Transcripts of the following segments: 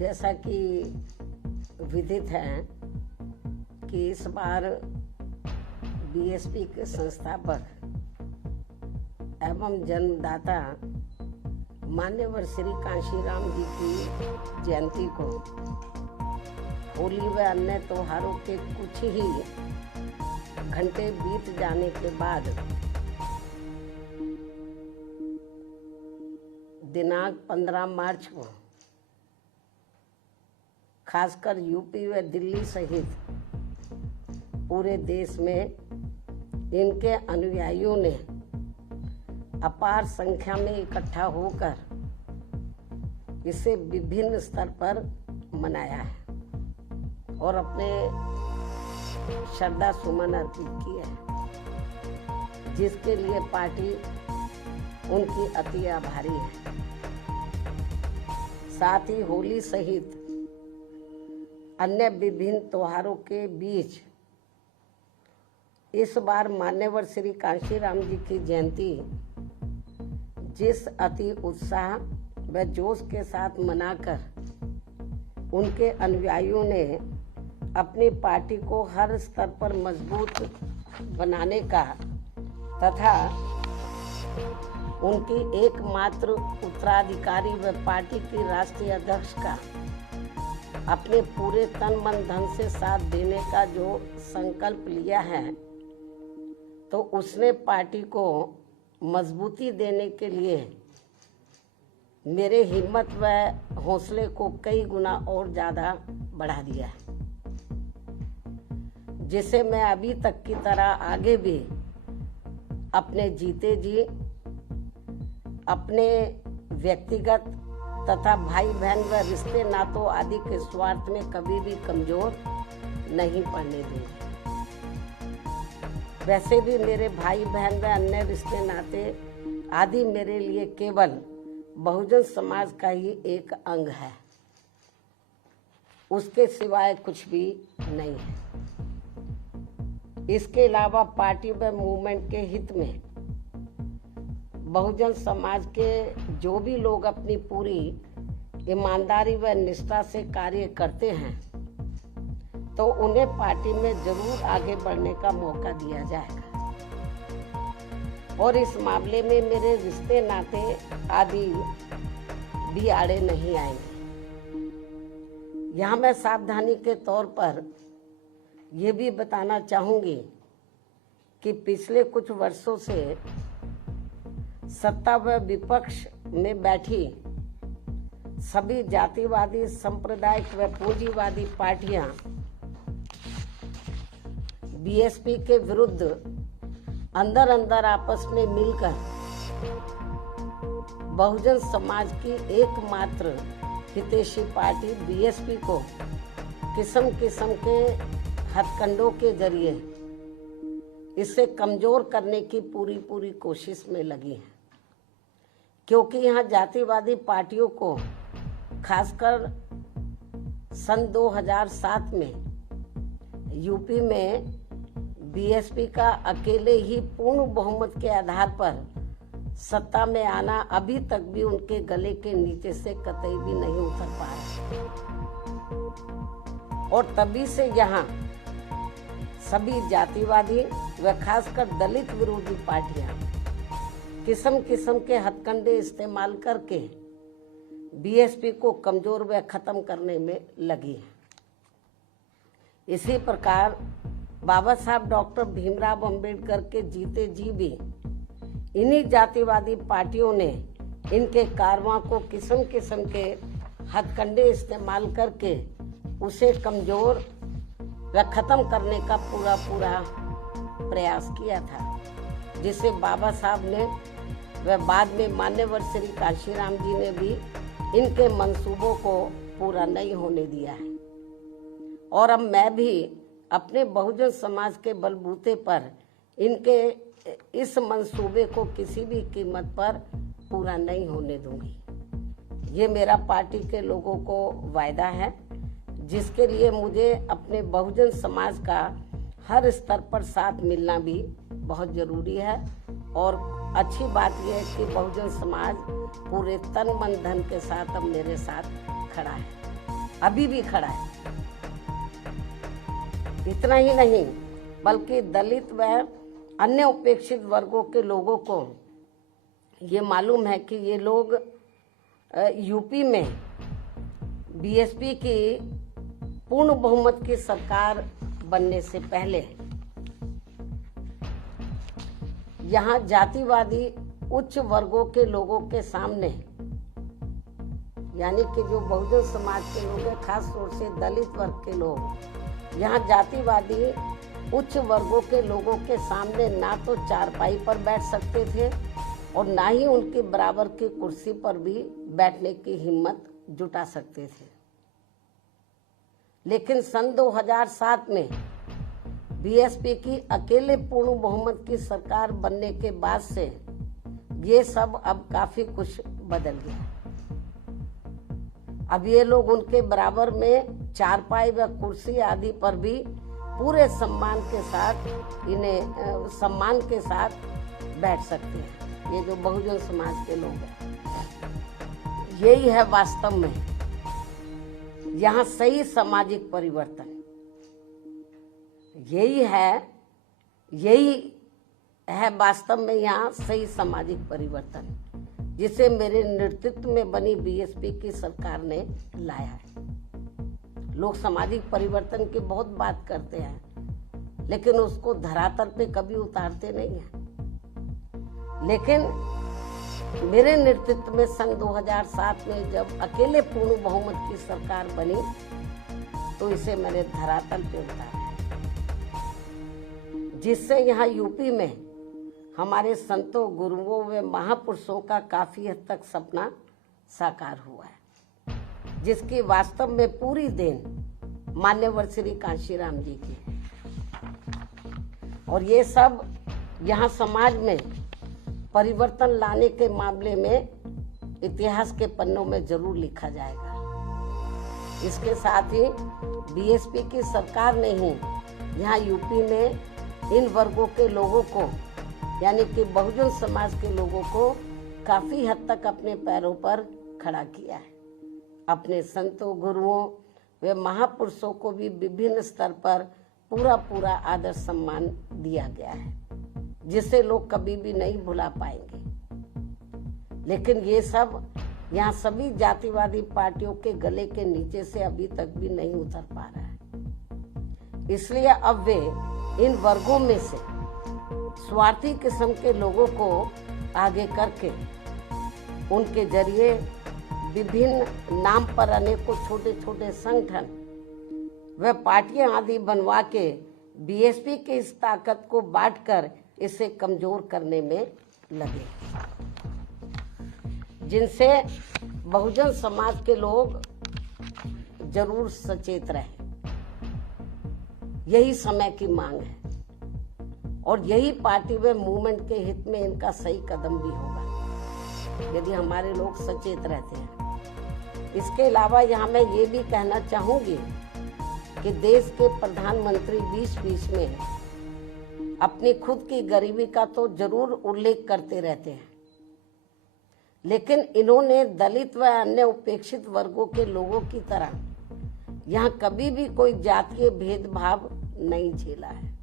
जैसा कि विदित है कि इस बार बीएसपी के संस्थापक एवं जन्मदाता मान्यवर श्री कांशीराम जी की जयंती को होली व अन्य त्योहारों के कुछ ही घंटे बीत जाने के बाद दिनांक 15 मार्च को खासकर यूपी व दिल्ली सहित पूरे देश में इनके अनुयायियों ने अपार संख्या में इकट्ठा होकर इसे विभिन्न स्तर पर मनाया है और अपने श्रद्धा सुमन अर्पित किए हैं, जिसके लिए पार्टी उनकी अति आभारी है। साथ ही होली सहित अन्य विभिन्न त्योहारों के बीच इस बार मान्यवर श्री कांशीराम जी की जयंती जिस अति उत्साह व जोश के साथ मनाकर उनके अनुयायियों ने अपनी पार्टी को हर स्तर पर मजबूत बनाने का तथा उनकी एकमात्र उत्तराधिकारी व पार्टी की राष्ट्रीय अध्यक्ष का अपने पूरे तन मन धन से साथ देने का जो संकल्प लिया है, तो उसने पार्टी को मजबूती देने के लिए मेरे हिम्मत व हौसले को कई गुना और ज़्यादा बढ़ा दिया है, जिसे मैं अभी तक की तरह आगे भी अपने जीते जी अपने व्यक्तिगत तथा भाई बहन व रिश्ते नातों आदि के स्वार्थ में कभी भी कमजोर नहीं पड़ने दूंगी। वैसे भी मेरे भाई बहन व अन्य रिश्ते नाते आदि मेरे लिए केवल बहुजन समाज का ही एक अंग है, उसके सिवाय कुछ भी नहीं है। इसके अलावा पार्टी व मूवमेंट के हित में बहुजन समाज के जो भी लोग अपनी पूरी ईमानदारी व निष्ठा से कार्य करते हैं, तो उन्हें पार्टी में जरूर आगे बढ़ने का मौका दिया जाएगा और इस मामले में मेरे रिश्ते नाते आदि भी आड़े नहीं आएंगे। यहाँ मैं सावधानी के तौर पर ये भी बताना चाहूँगी कि पिछले कुछ वर्षों से सत्ता व विपक्ष में बैठी सभी जातिवादी सांप्रदायिक व पूंजीवादी पार्टियां बीएसपी के विरुद्ध अंदर अंदर आपस में मिलकर बहुजन समाज की एकमात्र हितैषी पार्टी बीएसपी को किस्म किस्म के हथकंडों के जरिए इसे कमजोर करने की पूरी कोशिश में लगी है, क्योंकि यहाँ जातिवादी पार्टियों को खासकर सन 2007 में यूपी में बीएसपी का अकेले ही पूर्ण बहुमत के आधार पर सत्ता में आना अभी तक भी उनके गले के नीचे से कतई भी नहीं उतर पाया और तभी से यहाँ सभी जातिवादी व खासकर दलित विरोधी पार्टियां किस्म किस्म के हथकंडे इस्तेमाल करके बीएसपी को कमजोर व खत्म करने में लगी है। इसी प्रकार बाबा साहब डॉक्टर भीमराव अंबेडकर के जीते जी भी इन्हीं जातिवादी पार्टियों ने इनके कारवां को किस्म किस्म के हथकंडे इस्तेमाल करके उसे कमजोर व खत्म करने का पूरा प्रयास किया था, जिसे बाबा साहब ने व बाद में मान्यवर श्री कांशीराम जी ने भी इनके मंसूबों को पूरा नहीं होने दिया है। और अब मैं भी अपने बहुजन समाज के बलबूते पर इनके इस मंसूबे को किसी भी कीमत पर पूरा नहीं होने दूंगी। ये मेरा पार्टी के लोगों को वायदा है, जिसके लिए मुझे अपने बहुजन समाज का हर स्तर पर साथ मिलना भी बहुत जरूरी है। और अच्छी बात यह है कि बहुजन समाज पूरे तन मन धन के साथ अब मेरे साथ खड़ा है। अभी भी खड़ा है। इतना ही नहीं बल्कि दलित व अन्य उपेक्षित वर्गों के लोगों को ये मालूम है कि ये लोग यूपी में बीएसपी की पूर्ण बहुमत की सरकार बनने से पहले यहाँ जातिवादी उच्च वर्गों के लोगों के सामने, यानी कि जो बहुजन समाज के लोग हैं, खास तौर से दलित वर्ग के लोग, यहाँ जातिवादी उच्च वर्गों के लोगों के सामने ना तो चारपाई पर बैठ सकते थे और ना ही उनके बराबर की कुर्सी पर भी बैठने की हिम्मत जुटा सकते थे। लेकिन सन 2007 में बीएसपी की अकेले पूर्ण बहुमत की सरकार बनने के बाद से ये सब अब काफी कुछ बदल गया। अब ये लोग उनके बराबर में चारपाई व कुर्सी आदि पर भी पूरे सम्मान के साथ बैठ सकते हैं। ये जो बहुजन समाज के लोग हैं, यही है वास्तव में यहाँ सही सामाजिक परिवर्तन। यही है वास्तव में यहाँ सही सामाजिक परिवर्तन, जिसे मेरे नेतृत्व में बनी बीएसपी की सरकार ने लाया है। लोग सामाजिक परिवर्तन की बहुत बात करते हैं, लेकिन उसको धरातल पे कभी उतारते नहीं हैं। लेकिन मेरे नेतृत्व में सन 2007 में जब अकेले पूर्ण बहुमत की सरकार बनी, तो इसे मैंने धरातल पे उतारा, जिससे यहाँ यूपी में हमारे संतों, गुरुओं व महापुरुषों का काफी हद तक सपना साकार हुआ है, जिसकी वास्तव में पूरी देन मान्यवर श्री कांशीराम जी की है। और ये सब यहाँ समाज में परिवर्तन लाने के मामले में इतिहास के पन्नों में जरूर लिखा जाएगा। इसके साथ ही बीएसपी की सरकार ने ही यहाँ यूपी में इन वर्गों के लोगों को, यानी कि बहुजन समाज के लोगों को काफी हद तक अपने पैरों पर खड़ा किया है। अपने संतों, गुरुओं व महापुरुषों को भी विभिन्न स्तर पर पूरा आदर सम्मान दिया गया है, जिसे लोग कभी भी नहीं भुला पाएंगे। लेकिन ये सब यहाँ सभी जातिवादी पार्टियों के गले के नीचे से अभी तक भी नहीं उतर पा रहा है। इसलिए अब वे इन वर्गों में से स्वार्थी किस्म के लोगों को आगे करके उनके जरिए विभिन्न नाम पर अनेकों छोटे छोटे संगठन व पार्टियां आदि बनवा के बीएसपी की इस ताकत को बांटकर इसे कमजोर करने में लगे, जिनसे बहुजन समाज के लोग जरूर सचेत रहे। यही समय की मांग है और यही पार्टी व मूवमेंट के हित में इनका सही कदम भी होगा, यदि हमारे लोग सचेत रहते हैं। इसके अलावा यहाँ मैं ये भी कहना चाहूंगी कि देश के प्रधानमंत्री बीच में अपनी खुद की गरीबी का तो जरूर उल्लेख करते रहते हैं, लेकिन इन्होंने दलित व अन्य उपेक्षित वर्गों के लोगों की तरह यहाँ कभी भी कोई जातीय भेदभाव नहीं झेला है,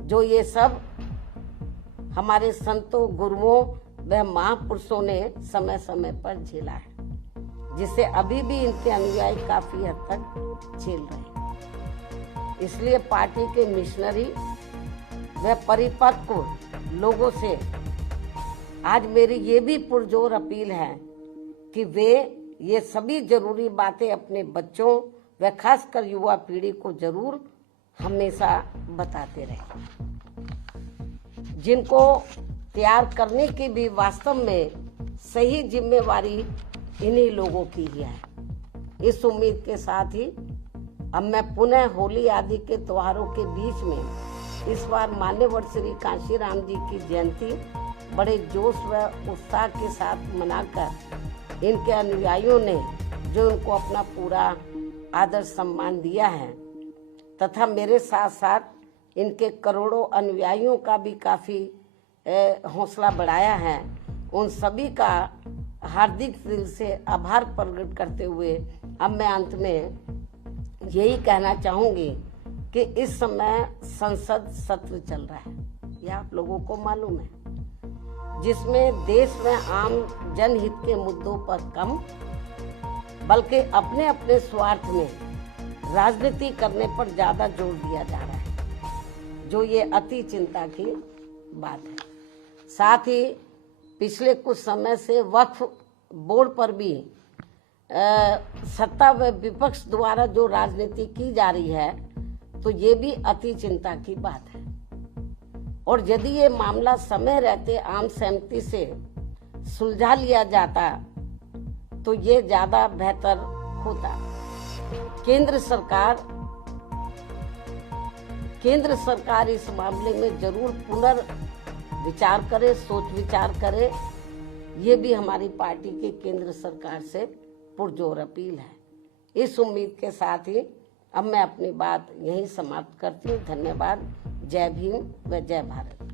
जो ये सब हमारे संतों, गुरुओं व महापुरुषों ने समय समय पर झेला है, जिसे अभी भी इनके अनुयायी काफी हद तक झेल रहे हैं। इसलिए पार्टी के मिशनरी व परिपक्व लोगों से आज मेरी ये भी पुरजोर अपील है कि वे ये सभी जरूरी बातें अपने बच्चों व खासकर युवा पीढ़ी को जरूर हमेशा बताते रहे, जिनको तैयार करने की भी वास्तव में सही जिम्मेवारी इन्हीं लोगों की ही है। इस उम्मीद के साथ ही अब मैं पुनः होली आदि के त्योहारों के बीच में इस बार मान्यवर श्री कांशीराम जी की जयंती बड़े जोश व उत्साह के साथ मनाकर इनके अनुयायियों ने जो उनको अपना पूरा आदर सम्मान दिया है तथा मेरे साथ साथ इनके करोड़ों अनुयायियों का भी काफी हौसला बढ़ाया है, उन सभी का हार्दिक दिल से आभार प्रकट करते हुए अब मैं अंत में यही कहना चाहूंगी कि इस समय संसद सत्र चल रहा है, यह आप लोगों को मालूम है, जिसमें देश में आम जनहित के मुद्दों पर कम बल्कि अपने अपने स्वार्थ में राजनीति करने पर ज्यादा जोर दिया जा रहा है, जो ये अति चिंता की बात है। साथ ही पिछले कुछ समय से वक्फ बोर्ड पर भी सत्ता व विपक्ष द्वारा जो राजनीति की जा रही है, तो ये भी अति चिंता की बात है। और यदि ये मामला समय रहते आम सहमति से सुलझा लिया जाता तो ये ज्यादा बेहतर होता। केंद्र सरकार इस मामले में जरूर पुनर्विचार करे, सोच विचार करे। ये भी हमारी पार्टी की केंद्र सरकार से पुरजोर अपील है। इस उम्मीद के साथ ही अब मैं अपनी बात यहीं समाप्त करती हूँ। धन्यवाद। जय भीम व जय भारत।